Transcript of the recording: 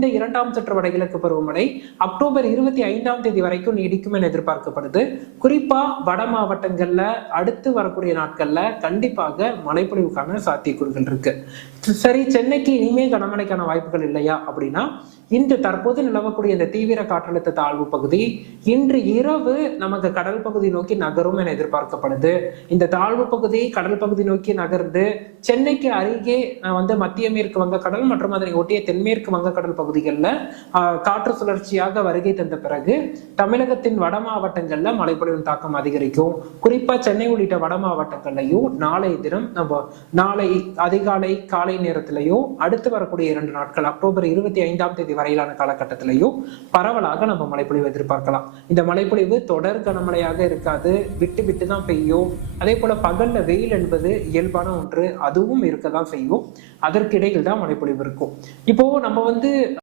இந்த இரண்டாம் சுற்று வடகிழக்கு பருவமழை அக்டோபர் 25ஆம் தேதி வரைக்கும் நீடிக்கும் என எதிர்பார்க்கப்படுது. குறிப்பா வட மாவட்டங்கள்ல அடுத்து வரக்கூடிய நாட்கள்ல கண்டிப்பாக மழைப்பொழிவுக்கான சாத்தியக்கூறுகள் இருக்கு. சரி, சென்னைக்கு இனிமே கனமழைக்கான வாய்ப்புகள் இல்லையா அப்படின்னா, இன்று தற்போது நிலவக்கூடிய இந்த தீவிர காற்றழுத்த தாழ்வு பகுதி இன்று இரவு நமக்கு கடல் பகுதி நோக்கி நகரும் என எதிர்பார்க்கப்படுது. இந்த தாழ்வு பகுதி கடல் பகுதி நோக்கி நகர்ந்து சென்னைக்கு அருகே மத்திய மேற்கு வங்கக்கடல் மற்றும் அதனை ஒட்டிய தென்மேற்கு வங்கக்கடல் பகுதிகளில் காற்று சுழற்சியாக வருகை தந்த பிறகு தமிழகத்தின் வட மாவட்டங்கள்ல மழைப்பொழிவின் தாக்கம் அதிகரிக்கும். குறிப்பா சென்னை உள்ளிட்ட வட மாவட்டங்கள்லையும் நாளை தினம் நாளை அதிகாலை காலை நேரத்திலையும் அடுத்து வரக்கூடிய 2 நாட்கள் அக்டோபர் 25ஆம் தேதி வரையிலான காலகட்டத்திலையும் பரவலாக நம்ம மழைப்பொழிவு எதிர்பார்க்கலாம். இந்த மழைப்பொழிவு தொடர் கனமழையாக இருக்காது, விட்டு விட்டு தான் பெய்யும். அதே போல பகல்ல வெயில் என்பது இயல்பான ஒன்று, அதுவும் இருக்கதான் செய்யும். அதற்கிடையில் தான் மழைப்பொழிவு இருக்கும். இப்போ நம்ம